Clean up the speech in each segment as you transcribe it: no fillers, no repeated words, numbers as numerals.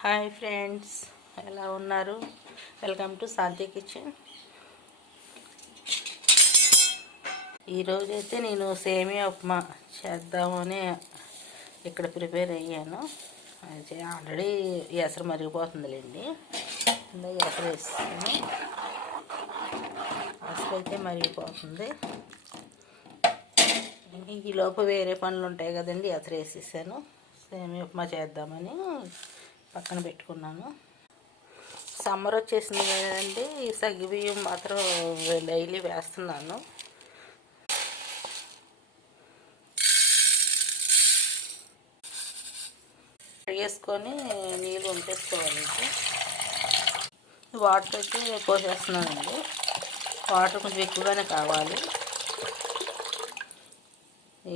Hi friends, ఎలా ఉన్నారు? Welcome to Shanti kitchen. ఈరోజైతే నేను సేమియా ఉప్మా చేద్దామని ఇక్కడ ప్రిపేర్ అయ్యాను. అయితే ఆల్రెడీ ఎసరు మరిగిపోతుందిలేండి. ఎసరు వేస్తాను. ఎసరు అయితే మరిగిపోతుంది. ఈలోపు వేరే పనులు ఉంటాయి కదండి, ఎసరు వేసేసాను. సేమియా ఉప్మా చేద్దామని పక్కన పెట్టుకున్నాను. సమ్మర్ వచ్చేసింది కదండి, ఈ సగ్గుబియ్యం మాత్రం డైలీ వేస్తున్నాను. వేసుకొని నీళ్ళు వంపేసుకోవాలి. వాటర్ అయితే పోసేస్తున్నానండి. వాటర్ కొంచెం ఎక్కువగానే కావాలి.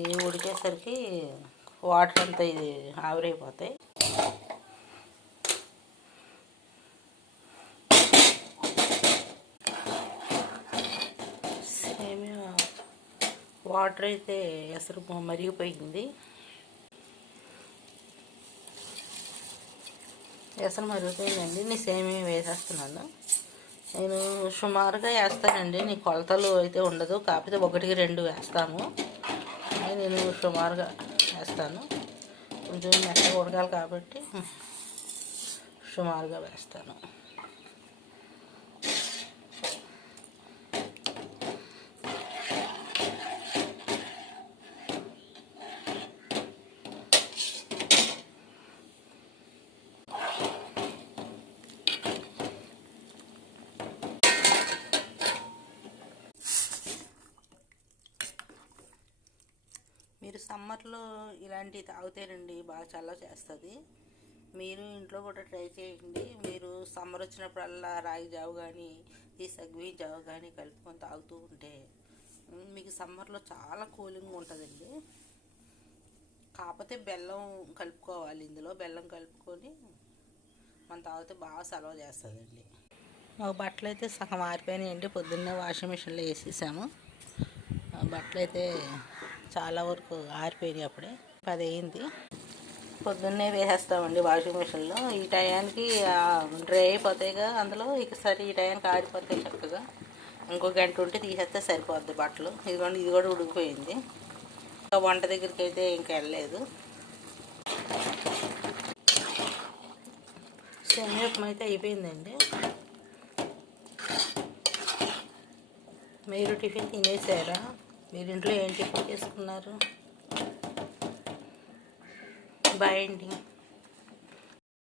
ఇవి ఉడికేసరికి వాటర్ అంతా ఇది ఆవిరైపోతాయి. సేమియా వాటర్ అయితే ఎసరు మరిగిపోయింది. ఎసరు మరిగిపోయిందండి. నేను సేమియా వేసేస్తున్నాను. నేను సుమారుగా వేస్తానండి. నీ కొలతలు అయితే ఉండదు, కాకపోతే 1-2 వేస్తాము. నేను సుమారుగా వేస్తాను. కొంచెం మెత్తగా ఉడకాలి కాబట్టి సుమారుగా వేస్తాను. మీరు సమ్మర్లో ఇలాంటివి తాగుతారండి, బాగా చల్ల చేస్తుంది. మీరు ఇంట్లో కూడా ట్రై చేయండి. మీరు సమ్మర్ వచ్చినప్పుడల్లా రాగి జావు కానీ ఈ సగ్గుబియ్యం జావు కానీ కలుపుకొని తాగుతూ ఉంటే మీకు సమ్మర్లో చాలా కూలింగ్ ఉంటుందండి. కాకపోతే బెల్లం కలుపుకోవాలి. ఇందులో బెల్లం కలుపుకొని మనం తాగితే బాగా సలవ చేస్తుందండి. మా బట్టలు అయితే సగం ఆరిపోయినాయండి. పొద్దున్నే వాషింగ్ మిషన్లో వేసేసాము. బట్టలు అయితే చాలా వరకు ఆరిపోయినాయి. అప్పుడే 10 అయింది. పొద్దున్నే వేసేస్తామండి వాషింగ్ మిషన్లో. ఈ టయానికి డ్రై అయిపోతాయిగా అందులో. సరే ఈ టయానికి ఆరిపోతాయి చక్కగా. ఇంకో గంట ఉంటే తీసేస్తే సరిపోద్ది బట్టలు. ఇదిగోండి, ఇది కూడా ఉడికిపోయింది. ఇంకా వంట దగ్గరికి అయితే ఇంకా వెళ్ళలేదు. సేమియా ఉప్మా అయితే అయిపోయిందండి. మీరు టిఫిన్ తినేసారా? మీరు ఇంట్లో ఏం టిఫిన్ చేసుకున్నారు? బాయ్ అండి.